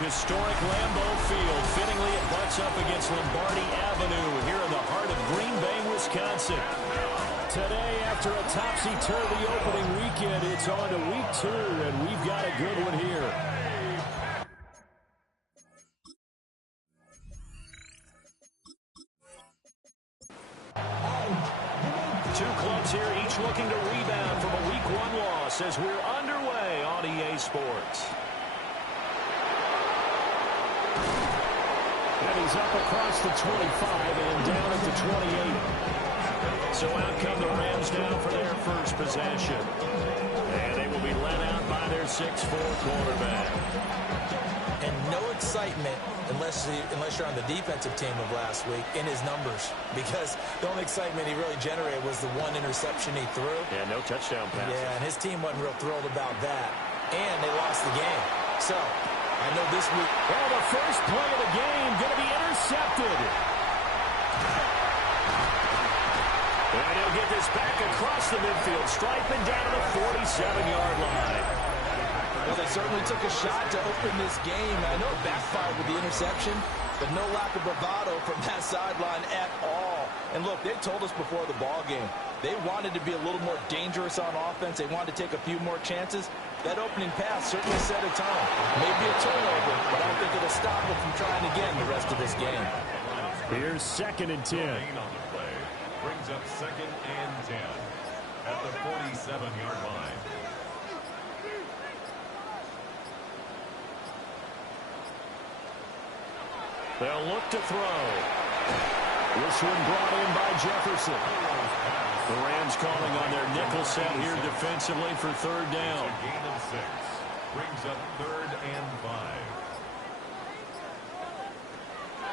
Historic Lambeau Field. Fittingly, it butts up against Lombardi Avenue here in the heart of Green Bay, Wisconsin. Today, after a topsy-turvy opening weekend, it's on to week 2, and we've got a good one here. Two clubs here, each looking to rebound from a week 1 loss as we're underway on EA Sports. And he's up across the 25 and down at the 28. So out come the Rams now for their first possession. And they will be led out by their 6'4" quarterback. And no excitement unless you're on the defensive team of last week in his numbers. Because the only excitement he really generated was the 1 interception he threw. Yeah, no touchdown passes. Yeah, and his team wasn't real thrilled about that. And they lost the game. So I know this week. Well, the first play of the game going to be intercepted. And he'll get this back across the midfield stripe and down to the 47-yard line. Well, they certainly took a shot to open this game. I know it backfired with the interception, but no lack of bravado from that sideline at all. And look, they told us before the ball game, they wanted to be a little more dangerous on offense. They wanted to take a few more chances. That opening pass certainly set a tone. Maybe a turnover, but I don't think it'll stop them from trying again the rest of this game. Here's 2nd and 10. Brings up 2nd and 10 at the 47-yard line. They'll look to throw. This one brought in by Jefferson. The Rams calling on their nickel set here defensively for 3rd down. A gain of 6. Brings up 3rd and 5.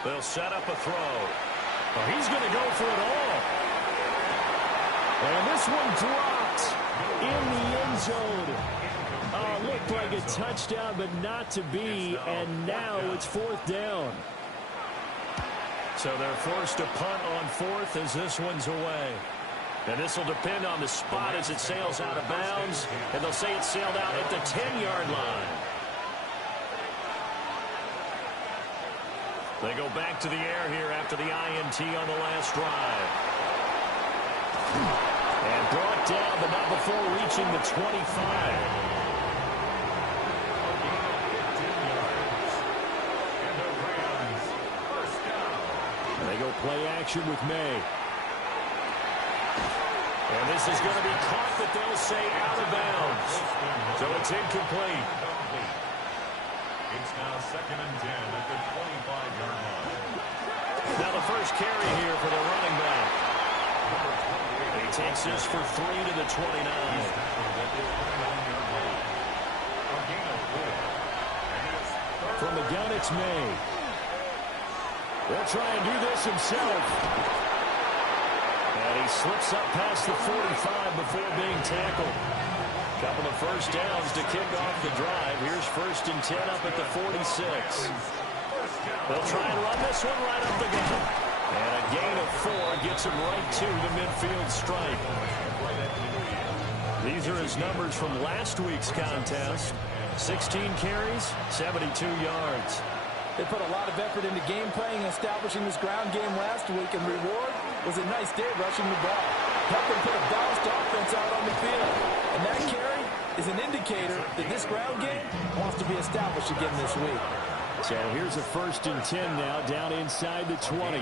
They'll set up a throw. Oh, he's going to go for it all. And this one dropped in the end zone. Looked like a touchdown, but not to be. And now it's 4th down. So they're forced to punt on 4th as this one's away. And this will depend on the spot as it sails out of bounds. And they'll say it sailed out at the 10-yard line. They go back to the air here after the INT on the last drive. And brought down, but not before reaching the 25. And they go play action with May. And this is going to be caught, but they'll say out of bounds. So it's incomplete. It's now 2nd and 10 at the 25-yard line. Now the first carry here for the running back. And he takes this for 3 to the 29. From the gun, it's May. They'll try and do this himself. And he slips up past the 45 before being tackled. Couple of first downs to kick off the drive. Here's 1st and 10 up at the 46. They'll try and run this one right up the gut. And a gain of 4 gets him right to the midfield stripe. These are his numbers from last week's contest. 16 carries, 72 yards. They put a lot of effort into game playing and establishing this ground game last week, and reward was a nice day rushing the ball. Helped them put a balanced offense out on the field. And that carry is an indicator that this ground game wants to be established again this week. So here's a 1st and 10 now, down inside the 20.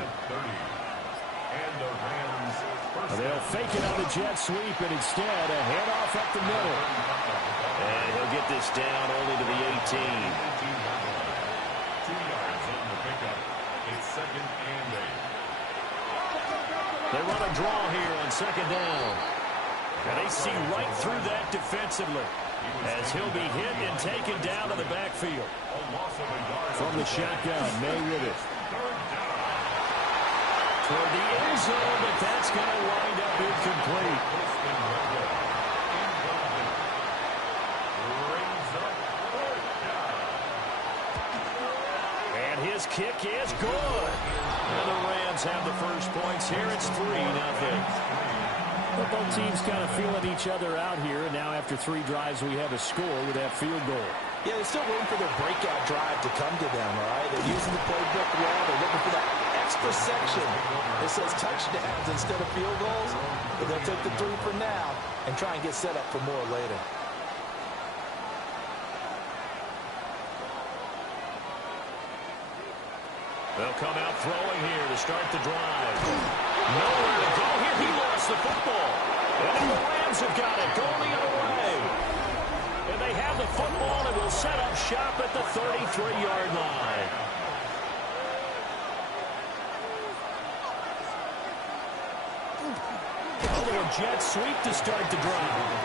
They'll fake it on the jet sweep, and instead a handoff up the middle. And he'll get this down only to the 18. 2 yards on the pickup. It's 2nd and 8. They run a draw here on 2nd down. And they see right through that defensively as he'll be hit and taken down to the backfield. From the shotgun, May with it. Toward the end zone, but that's going to wind up incomplete. And his kick is good. And the Rams have the first points here. It's 3-0. But both teams kind of feeling each other out here. And now after 3 drives, we have a score with that field goal. Yeah, they're still waiting for their breakout drive to come using the playbook well. They're looking for that extra section. It says touchdowns instead of field goals, but they'll take the 3 for now and try and get set up for more later. They'll come out throwing here to start the drive. Nowhere to go here. He lost the football. And now the Rams have got it going the other way. And they have the football and will set up shop at the 33-yard line. A little jet sweep to start the drive.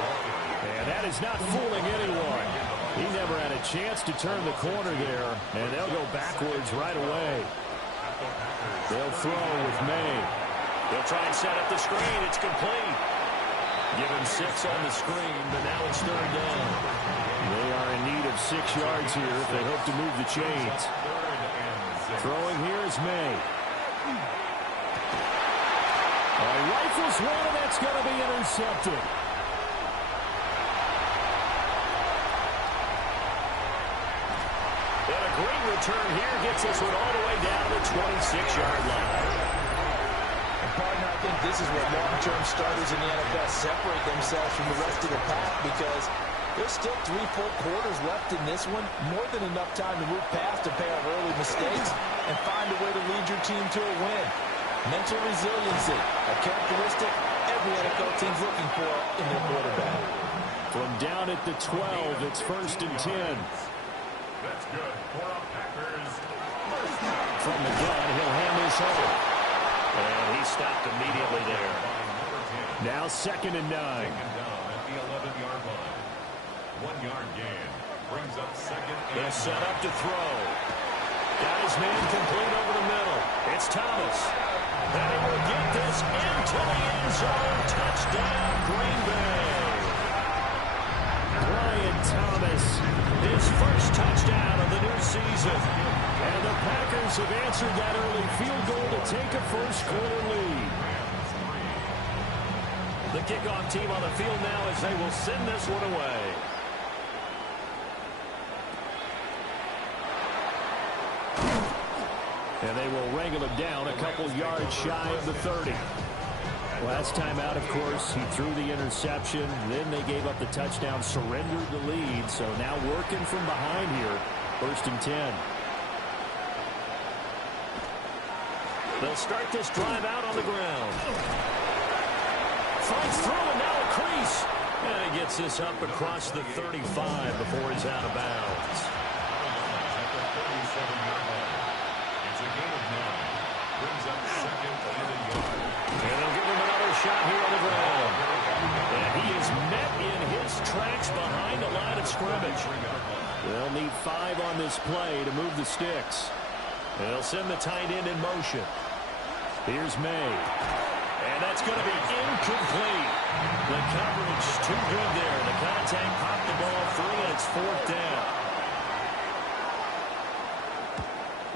And that is not fooling anyone. He never had a chance to turn the corner there, and they'll go backwards right away. They'll throw with May. They'll try and set up the screen. It's complete. Give him 6 on the screen, but now it's 3rd down. They are in need of 6 yards here if they hope to move the chains. Throwing here is May. Rifles one, and that's going to be intercepted. And a great return here gets this one all the way down to the 26-yard line. And partner, I think this is where long-term starters in the NFL separate themselves from the rest of the pack, because there's still 3 full quarters left in this one. More than enough time to move past a pair of early mistakes and find a way to lead your team to a win. Mental resiliency, a characteristic every NFL team's looking for in their quarterback. From down at the 12, it's 1st and 10. That's good for a Packers. From the gun, he'll hand this over. And he stopped immediately there. Now 2nd and 9. Down at the 11-yard line. 1-yard gain brings up 2nd and They'll set up to throw. Got his man complete over the middle. It's Thomas. And he will get this into the end zone. Touchdown, Green Bay. Brian Thomas, his first touchdown of the new season. And the Packers have answered that early field goal to take a first-quarter lead. The kickoff team on the field now as they will send this one away. And they will wrangle him down a couple yards shy of the 30. Last time out, of course, he threw the interception. Then they gave up the touchdown, surrendered the lead. So now working from behind here, 1st and 10. They'll start this drive out on the ground. Fights through and now a crease. And he gets this up across the 35 before he's out of bounds. And they'll give him another shot here on the ground. And he is met in his tracks behind the line of scrimmage. They'll need 5 on this play to move the sticks. They'll send the tight end in motion. Here's May. And that's going to be incomplete. The coverage too good there. The contact popped the ball free, and it's 4th down.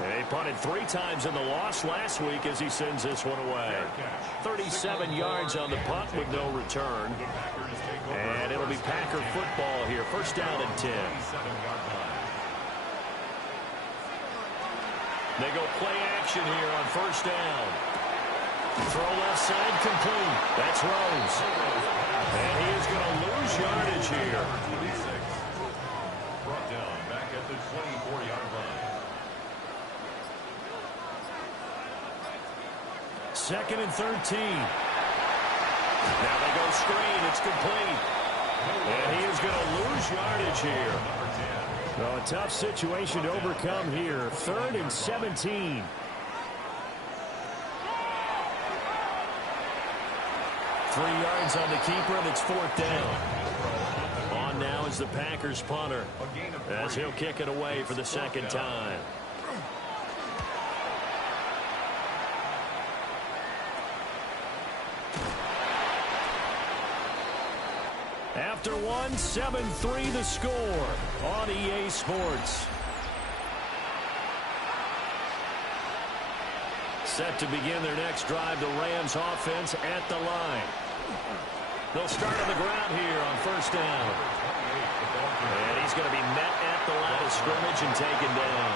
He punted 3 times in the loss last week as he sends this one away. 37 yards on the punt with no return. And it'll be Packer football here. 1st down and 10. They go play action here on 1st down. Throw left side complete. That's Rose. And he is going to lose yardage here. Brought down back at the 24-yard line. 2nd and 13. Now they go screen. It's complete. And he is going to lose yardage here. Well, a tough situation to overcome here. 3rd and 17. Three yards on the keeper, and it's 4th down. On now is the Packers punter as he'll kick it away for the 2nd time. After one, 7-3 the score on EA Sports. Set to begin their next drive, the Rams offense at the line. They'll start on the ground here on 1st down. And he's going to be met at the line of scrimmage and taken down.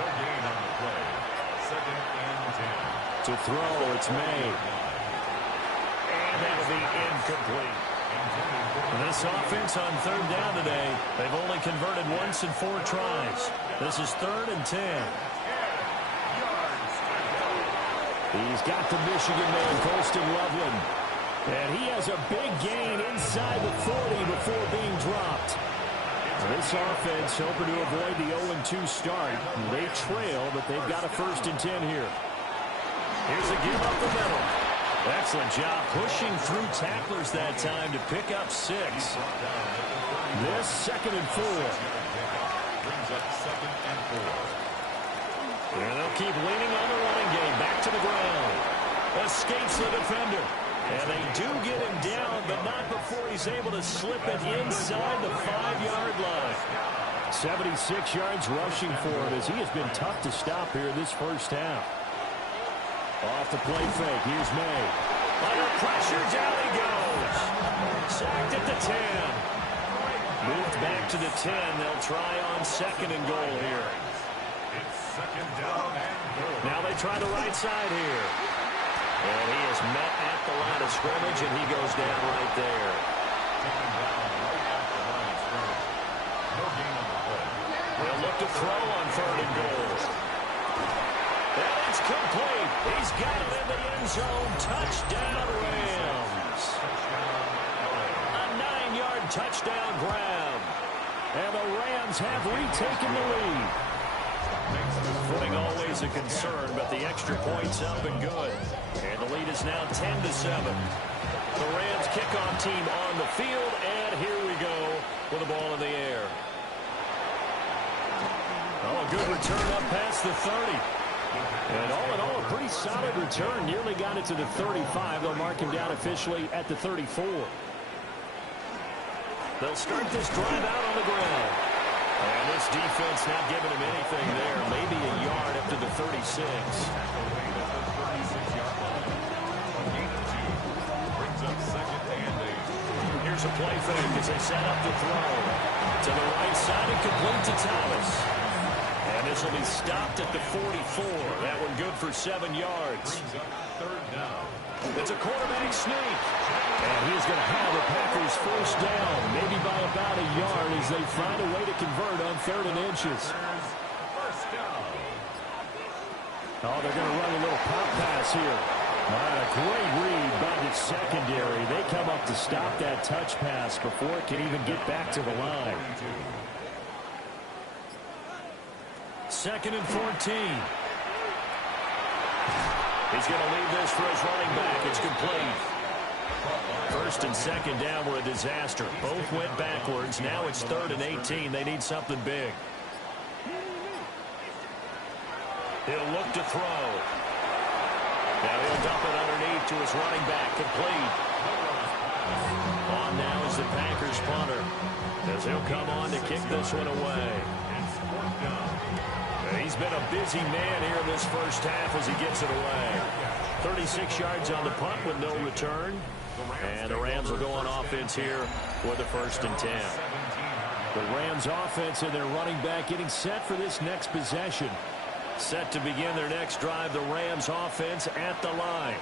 No gain on the play. Second and 10. To throw, it's May. And that'll be incomplete. This offense on third down today, they've only converted once in 4 tries. This is 3rd and 10. He's got the Michigan man, Colston Loveland. And he has a big gain inside the 40 before being dropped. This offense hoping to avoid the 0-2 start. They trail, but they've got a 1st and 10 here. Here's a give up the middle. Excellent job pushing through tacklers that time to pick up 6. This 2nd and 4. Brings up 2nd and 4. And they'll keep leaning on the running game. Back to the ground. Escapes the defender. And they do get him down, but not before he's able to slip it inside the 5-yard line. 76 yards rushing for him as he has been tough to stop here this first half. Off the play fake. Here's May. Under pressure, down he goes. Sacked at the 10. Moved back to the 10. They'll try on 2nd and goal here. It's 2nd down and goal. Now they try the right side here. And he is met at the line of scrimmage, and he goes down right there. Taken down right at the line of scrimmage. No gain on the play. They'll look to throw on 3rd and goal. And it's complete. He's got it in the end zone. Touchdown, Rams. A 9-yard touchdown grab. And the Rams have retaken the lead. Footing always a concern, but the extra point's up and good. And the lead is now 10-7. The Rams kickoff team on the field, and here we go with the ball in the air. Oh, a good return up past the 30. And all in all, a pretty solid return. Nearly got it to the 35. They'll mark him down officially at the 34. They'll start this drive out on the ground. And this defense not giving him anything there. Maybe a yard up to the 36. Brings up 2nd and 8. Here's a play fake as they set up the throw. To the right side and complete to Thomas. And this will be stopped at the 44. That one good for 7 yards. Brings up 3rd down. It's a quarterback sneak. And he's going to have the Packers 1st down, maybe by about a yard as they find a way to convert on 3rd and inches. 1st down. Oh, they're going to run a little pop pass here. A great read by the secondary. They come up to stop that touch pass before it can even get back to the line. 2nd and 14. He's going to leave this for his running back. It's complete. 1st and 2nd down were a disaster. Both went backwards. Now it's 3rd and 18. They need something big. He'll look to throw. Now he'll dump it underneath to his running back. Complete. On now is the Packers punter, as he'll come on to kick this one away. He's been a busy man here in this first half as he gets it away. 36 yards on the punt with no return. And the Rams will go on offense here with the 1st and 10. The Rams offense and their running back getting set for this next possession. Set to begin their next drive, the Rams offense at the line.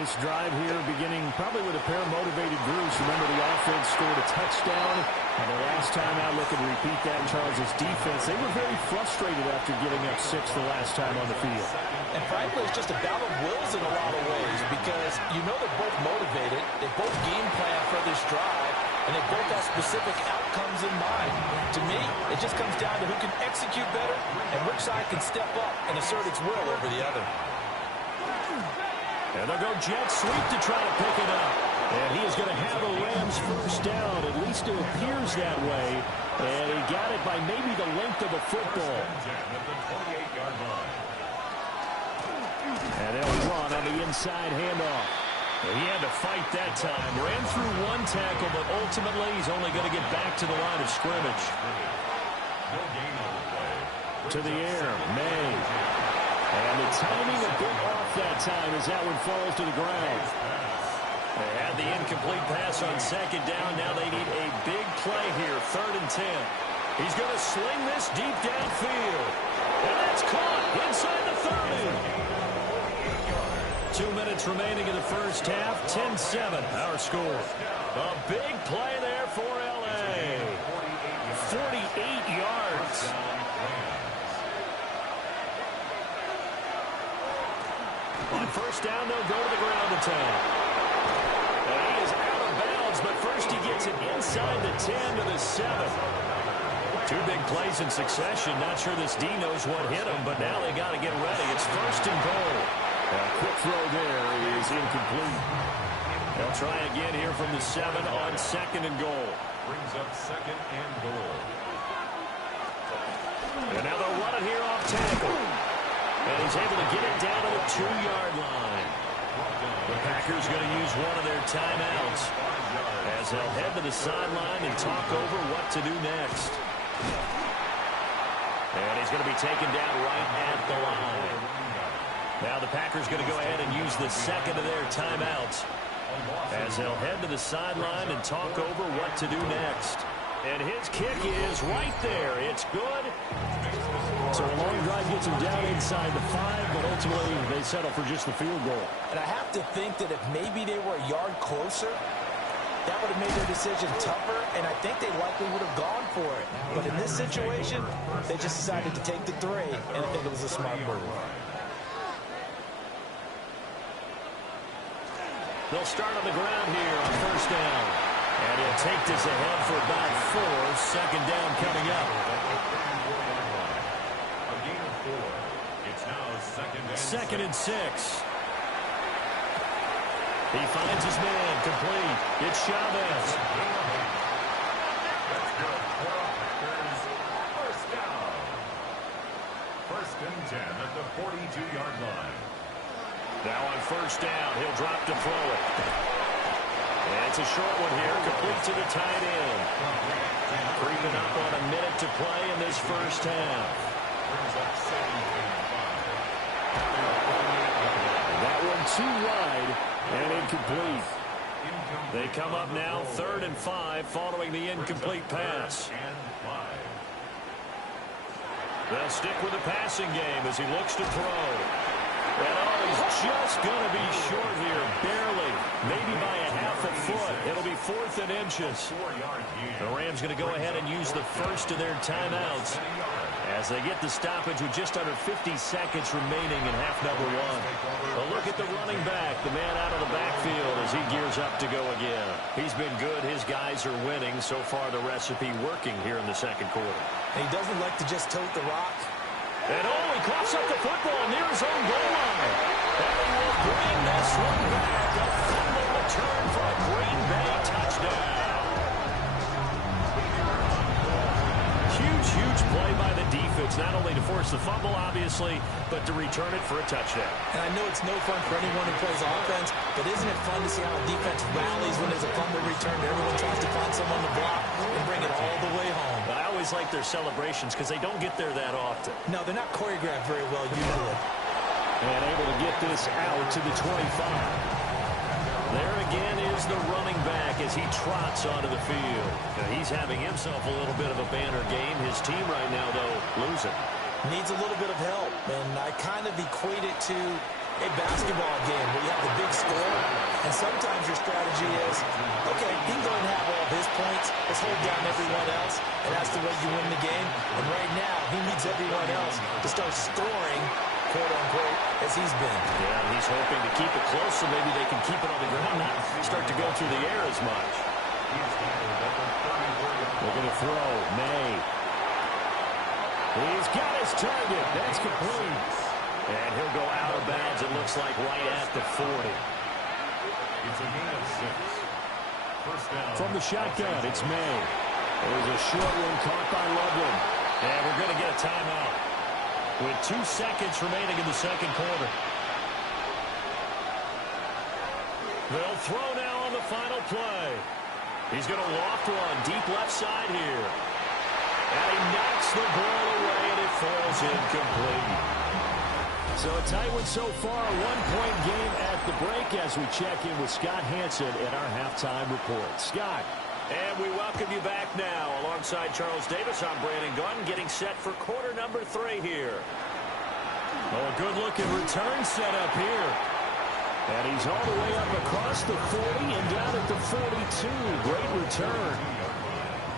This drive here beginning probably with a pair of motivated groups. Remember, the offense scored a touchdown. And the last time out, look and repeat that in Charles' defense. They were very frustrated after giving up 6 the last time on the field. And frankly, it's just a battle of wills in a lot of ways because you know they're both motivated. They both game plan for this drive. And they both have specific outcomes in mind. To me, it just comes down to who can execute better and which side can step up and assert its will over the other. And they'll go jet sweep to try to pick it up. And he is going to have a Rams 1st down. At least it appears that way. And he got it by maybe the length of a football. And they'll run on the inside handoff. He had to fight that time. Ran through one tackle, but ultimately he's only going to get back to the line of scrimmage. To the air, May. And the timing a bit off that time as that one falls to the ground. They had the incomplete pass on 2nd down. Now they need a big play here, 3rd and 10. He's going to sling this deep downfield. minutes remaining in the first half. 10-7, our score. A big play there for L.A. 48 yards. On first down, they'll go to the ground attack. And he is out of bounds, but first he gets it inside the 10 to the 7. Two big plays in succession. Not sure this D knows what hit him, but now they got to get ready. It's first and goal. A quick throw there is incomplete. They'll try again here from the 7 on second and goal. Brings up second and goal. And now they'll run it here off tackle. And he's able to get it down to the 2-yard line. The Packers going to use one of their timeouts as they'll head to the sideline and talk over what to do next. And he's going to be taken down right at the line. Now the Packers going to go ahead and use the second of their timeouts as they'll head to the sideline and talk over what to do next. And his kick is right there. It's good. So a long drive gets them down inside the 5, but ultimately they settle for just the field goal. And I have to think that if maybe they were a yard closer, that would have made their decision tougher, and I think they likely would have gone for it. But in this situation, they just decided to take the 3, and I think it was a smart move. They'll start on the ground here on first down. And he'll take this ahead for about 4. Second down coming up. A gain of 4. It's now second and 6. He finds his man, complete. It's Chavez. First down. First and 10 at the 42-yard line. Now on first down, he'll drop to throw it. And it's a short one here, complete to the tight end. Creeping up on a minute to play in this first half. That one too wide and incomplete. They come up now 3rd and 5 following the incomplete pass. They'll stick with the passing game as he looks to throw. And he's just going to be short here, barely, maybe by a half a foot. It'll be 4th and inches. The Rams going to go ahead and use the first of their timeouts as they get the stoppage with just under 50 seconds remaining in half number 1. A look at the running back, the man out of the backfield as he gears up to go again. He's been good. His guys are winning. So far, the recipe working here in the second quarter. And he doesn't like to just tote the rock. And he coughs up the football near his own goal line. And he will bring this one back. A fumble return for a Green Bay touchdown. Huge play by the defense, not only to force the fumble, obviously, but to return it for a touchdown. And I know it's no fun for anyone who plays offense, but isn't it fun to see how a defense rallies when there's a fumble return? Everyone tries to find someone to block and bring it all the way home. I always like their celebrations because they don't get there that often. No, they're not choreographed very well usually. And able to get this out to the 25. There again is the running back as he trots onto the field. Now, he's having himself a little bit of a banner game. His team right now, though, losing. Needs a little bit of help, and I kind of equate it to a basketball game where you have the big score, and sometimes your strategy is, okay, he can go and have all of his points, let's hold down everyone else, and that's the way you win the game. And right now, he needs everyone else to start scoring, quote-unquote, as he's been. Yeah, he's hoping to keep it close so maybe they can keep it on the ground, not start to go through the air as much. Looking to throw, May. He's got his target. That's complete. And he'll go out of bounds, it looks like, right at the 40. It's a gain of 6. First down. From the shotgun, it's May. There's a short one caught by Loveland. And we're going to get a timeout with 2 seconds remaining in the second quarter. They'll throw now on the final play. He's going to loft one deep left side here. And he knocks the ball away, and it falls incomplete. So a tight one so far, a 1-point game at the break as we check in with Scott Hanson in our halftime report. Scott. And we welcome you back now. Alongside Charles Davis, I'm Brandon Gunn, getting set for quarter number 3 here. Oh, a good-looking return set up here. And he's all the way up across the 40 and down at the 42. Great return.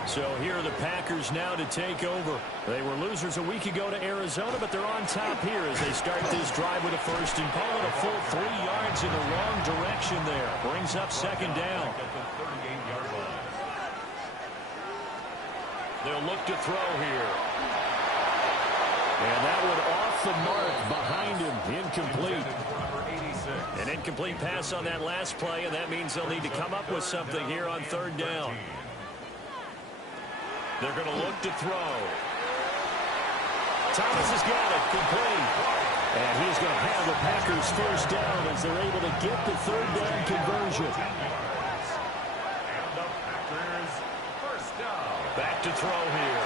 So here are the Packers now to take over. They were losers a week ago to Arizona, but they're on top here as they start this drive with a first and call it a full 3 yards in the wrong direction there. Brings up second down. They'll look to throw here. And that would off the mark behind him. Incomplete. An incomplete pass on that last play, and that means they'll need to come up with something here on third down. They're going to look to throw. Thomas has got it. Complete. And he's going to have the Packers first down as they're able to get the third down conversion. And the Packers first down. Back to throw here.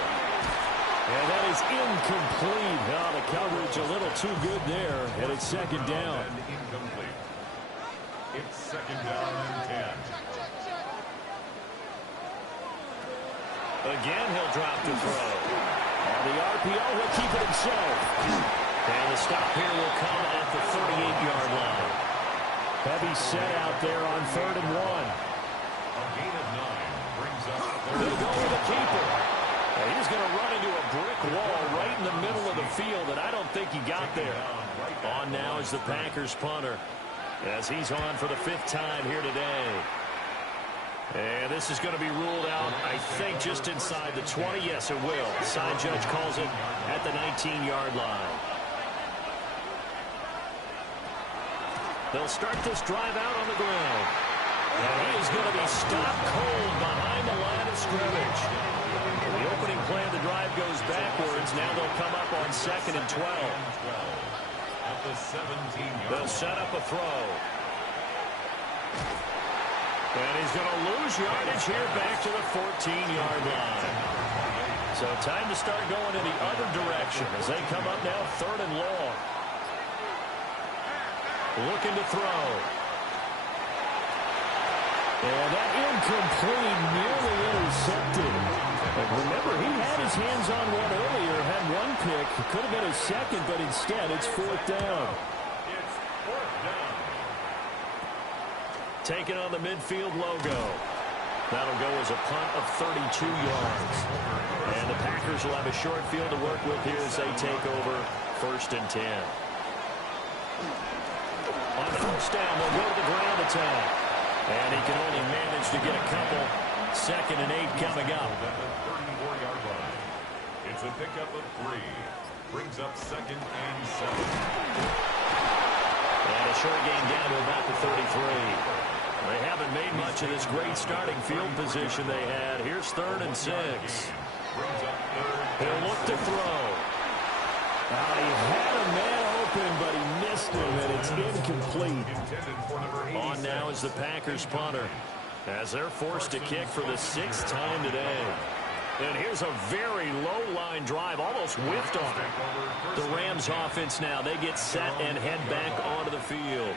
And that is incomplete. Oh, the coverage a little too good there. And it's second down. And incomplete. It's second down and 10. Again, he'll drop to throw. On the RPO, he'll keep it himself. And the stop here will come at the 38-yard line. Heavy set out there on 3rd and 1. A gain of 9 brings up They'll go with the keeper. And he's going to run into a brick wall right in the middle of the field, and I don't think he got there. On now is the Packers punter as he's on for the 5th time here today. And this is going to be ruled out, I think, just inside the 20. Yes, it will. Side judge calls it at the 19-yard line. They'll start this drive out on the ground. And he is going to be stopped cold behind the line of scrimmage. The opening play of the drive goes backwards. Now they'll come up on 2nd and 12. at the 17-yard. They'll set up a throw. And he's going to lose yardage here back to the 14-yard line. So time to start going in the other direction as they come up now 3rd and long. Looking to throw. And that incomplete, nearly intercepted. And remember, he had his hands on one earlier, had one pick. It could have been his second, but instead it's 4th down. It's 4th down. Taking on the midfield logo. That'll go as a punt of 32 yards. And the Packers will have a short field to work with here as they take over 1st and 10. On 1st down, they'll go to the ground attack. And he can only manage to get a couple. 2nd and 8 coming up. At the 34-yard line. It's a pickup of 3. Brings up 2nd and 7. And a short gain down to about the 33. They haven't made much of this great starting field position they had. Here's 3rd and 6. Brings up 3rd. He'll look to throw. He had a man open, but he missed him, and it's incomplete. Intended for number 87. On now is the Packers punter as they're forced to kick for the 6th time today. And here's a very low-line drive, almost whiffed on it. The Rams offense now, they get set and head back onto the field.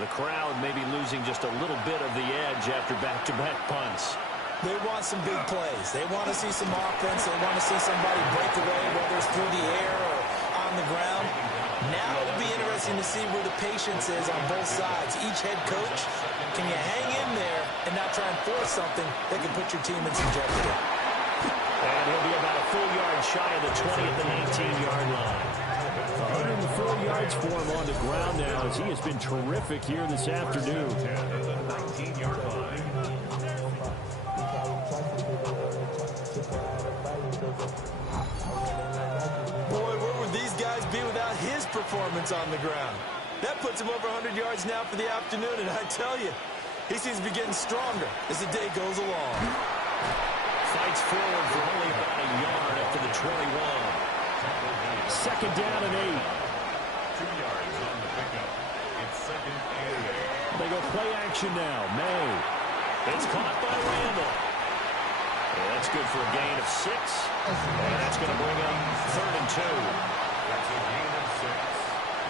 The crowd may be losing just a little bit of the edge after back-to-back punts. They want some big plays. They want to see some offense. They want to see somebody break away, whether it's through the air or on the ground. Now it'll be interesting to see where the patience is on both sides. Each head coach, can you hang in there and not try and force something that can put your team in some jeopardy? And he'll be about a full yard shy of the 20 at the 19-yard line. 104 yards for him on the ground now as he has been terrific here this afternoon. At the 19-yard line. Boy, where would these guys be without his performance on the ground? That puts him over 100 yards now for the afternoon, and I tell you, he seems to be getting stronger as the day goes along. Fights forward for only about a yard up to the 21. 2nd down and 8. 2 yards on the pickup. It's 2nd and 8. They go play action now. May. It's caught by Randall. And that's good for a gain of 6. And that's going to bring up 3rd and 2. That's a gain of 6.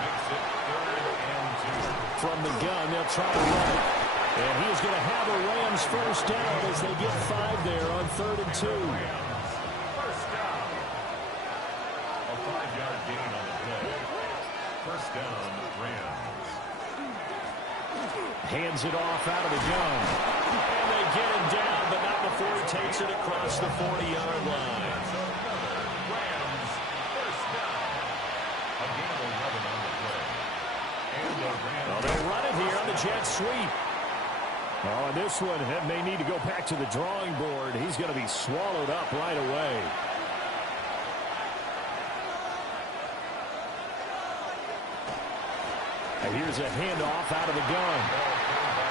Makes it 3rd and 2. From the gun, they'll try to run it. And he is going to have a Rams first down as they get 5 there on 3rd and 2. First down. A 5-yard gain on the play. First down, Rams. Hands it off out of the gun. And they get him down, but not before he takes it across the 40-yard line. Rams first down. A gain of 11 on the play. And the Rams. Well, they'll run it here on the jet sweep. Oh, and this one may need to go back to the drawing board. He's going to be swallowed up right away. And here's a handoff out of the gun.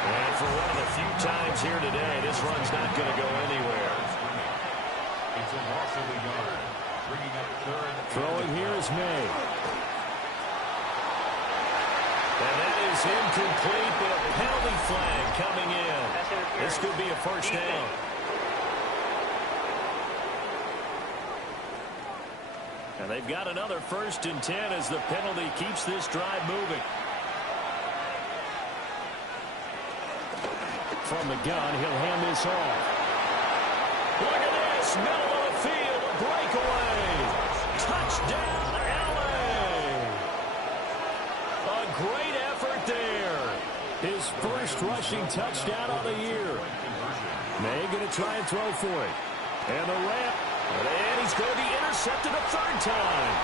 And for one of the few times here today, this run's not going to go anywhere. It's a loss of a yard. Bringing up third. Throwing here is May. And that is incomplete, but a penalty flag coming in. This could be a first down. And they've got another 1st and 10 as the penalty keeps this drive moving. From the gun, he'll hand this off. Look at this, middle of the field, a breakaway. Touchdown, LA. A great effort there. His first rushing touchdown of the year. May going to try and throw for it. And the ramp. And he's going to be intercepted a 3rd time.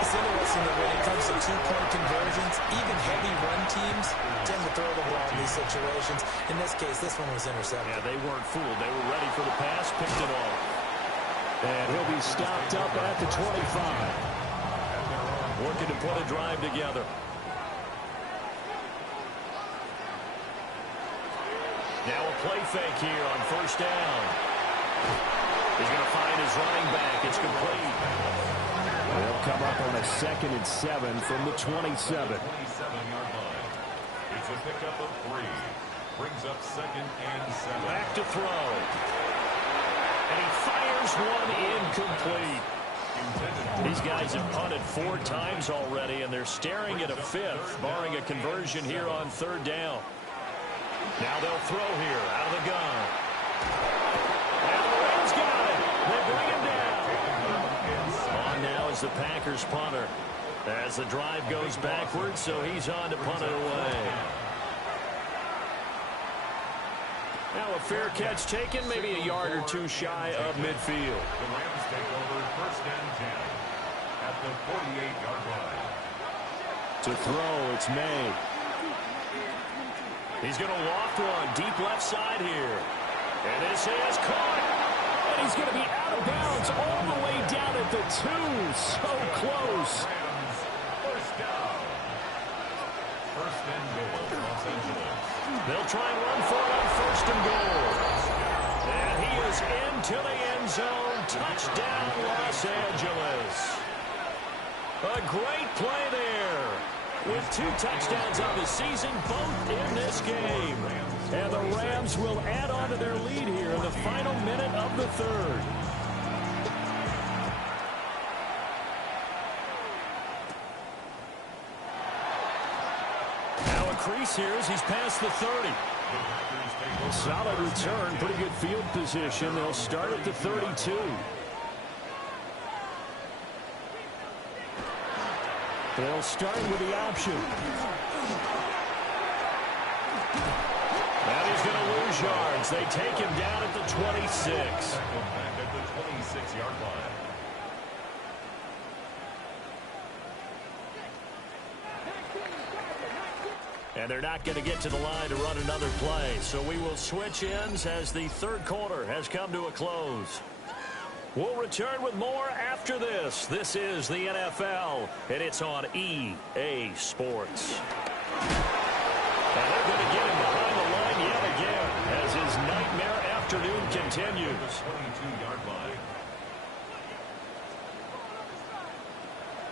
It's interesting that when it comes to two-point conversions, even heavy run teams tend to throw the ball in these situations. In this case, this one was intercepted. Yeah, they weren't fooled. They were ready for the pass, picked it off. And he'll be stopped up at the 25. Working to put a drive together. Now a play fake here on 1st down. He's going to find his running back. It's complete. They'll come up on a 2nd and 7 from the 27. 27-yard line. It's a pickup of 3. Brings up 2nd and 7. Back to throw. And he fires one incomplete. These guys have punted 4 times already, and they're staring at a 5th, barring a conversion here on 3rd down. Now they'll throw here out of the gun. And the Rams got it. They bring him down. On now is the Packers punter. As the drive goes backwards, so he's on to punt it away. Now a fair catch taken, maybe a yard or 2 shy of midfield. The Rams take over 1st and 10 at the 48-yard line. To throw, it's May. He's going to loft one deep left side here. And this is caught. And he's going to be out of bounds all the way down at the 2. So close. Rams first down. 1st and goal, Los Angeles. They'll try and run for it on 1st and goal. And he is into the end zone. Touchdown, Los Angeles. A great play there. With 2 touchdowns on the season, both in this game. And the Rams will add on to their lead here in the final minute of the 3rd. Now a crease here as he's past the 30. Solid return, pretty good field position. They'll start at the 32. They'll start with the option. And he's going to lose yards. They take him down at the 26. Back at the 26-yard line. And they're not going to get to the line to run another play. So we will switch ends as the 3rd quarter has come to a close. We'll return with more after this. This is the NFL, and it's on EA Sports. And they're going to get him behind the line yet again as his nightmare afternoon continues. 22-yard line.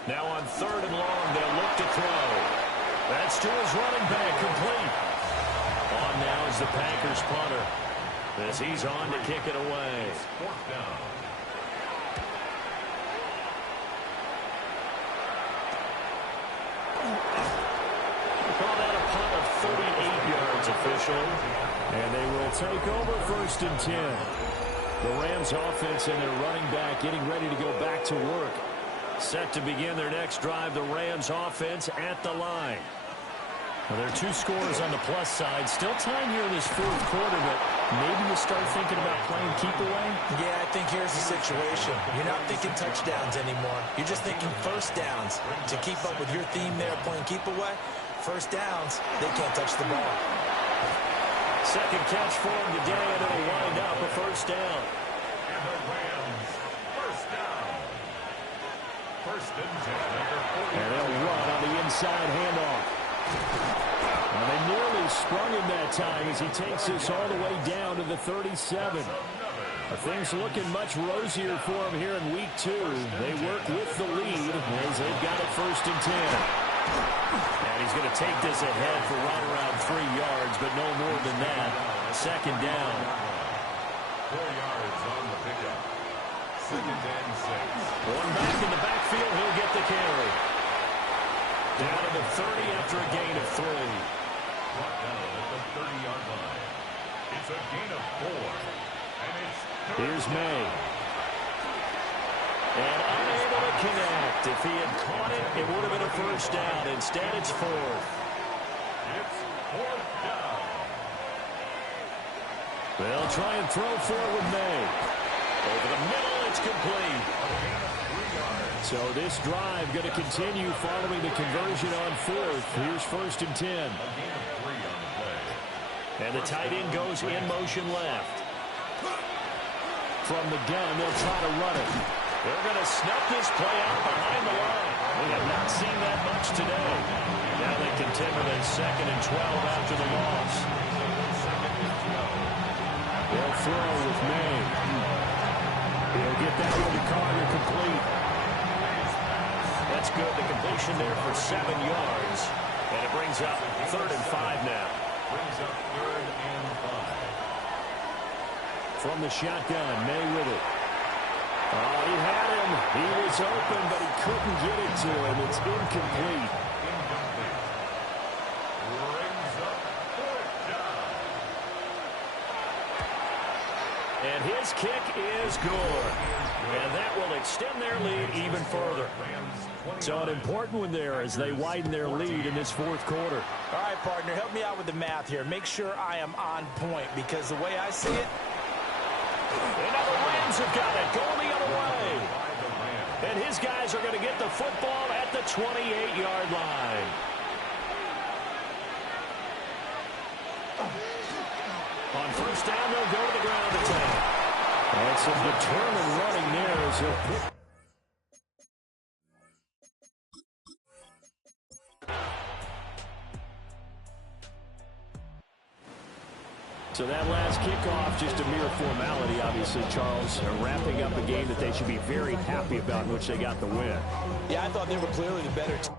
Now on 3rd and long, they'll look to throw. That's to his running back, complete. On now is the Packers punter as he's on to kick it away. 4th down. Call that a punt of 38 yards officially. And they will take over 1st and 10. The Rams offense and their running back getting ready to go back to work. Set to begin their next drive, the Rams offense at the line. Well, there are two scores on the plus side. Still time here in this fourth quarter, but maybe you start thinking about playing keep away? Yeah, I think here's the situation. You're not thinking touchdowns anymore. You're just thinking first downs. To keep up with your theme there, playing keep away, first downs, they can't touch the ball. Second catch for him today, and it'll wind up a first down. And the Rams, first down. First and 10. And they'll run on the inside handoff. Well, they nearly sprung him that time as he takes this all the way down to the 37. Things looking much rosier for him here in week 2. They work with the lead as they've got it first and 10. And he's going to take this ahead for right around 3 yards, but no more than that. Second down. 4 yards on the pickup. Second and 6. One back in the backfield, he'll get the carry. Down to the 30 after a gain of 3. Brought down at the 30-yard line. It's a gain of 4. And it's Here's May. And unable to connect. If he had caught it, it would have been a first down. Instead, it's fourth. It's fourth down. They'll try and throw for it with May. Over the middle, it's complete. So this drive going to continue following the conversion on fourth. Here's first and 10. And the tight end goes in motion left. From the gun, they'll try to run it. They're going to snuff this play out behind the line. We have not seen that much today. Now they contend with a second and 12 after the loss. They'll throw with May. He'll get that one to Carter complete. That's good. The completion there for 7 yards. And it brings up 3rd and 5 now. Brings up 3rd and 5. From the shotgun, May with it. Oh, he had him. He was open, but he couldn't get it to him. It's incomplete. Incomplete. Brings up 4th down. And his kick is good. And that will extend their lead even further. So an important one there as they widen their lead in this fourth quarter. All right, partner, help me out with the math here. Make sure I am on point because the way I see it, and now the Rams have got it going the other way. And his guys are going to get the football at the 28-yard line. On first down, they'll go to the ground attack. And some determined running there as he'll pick. So that last kickoff, just a mere formality, obviously, Charles, wrapping up a game that they should be very happy about in which they got the win. yeah, I thought they were clearly the better team.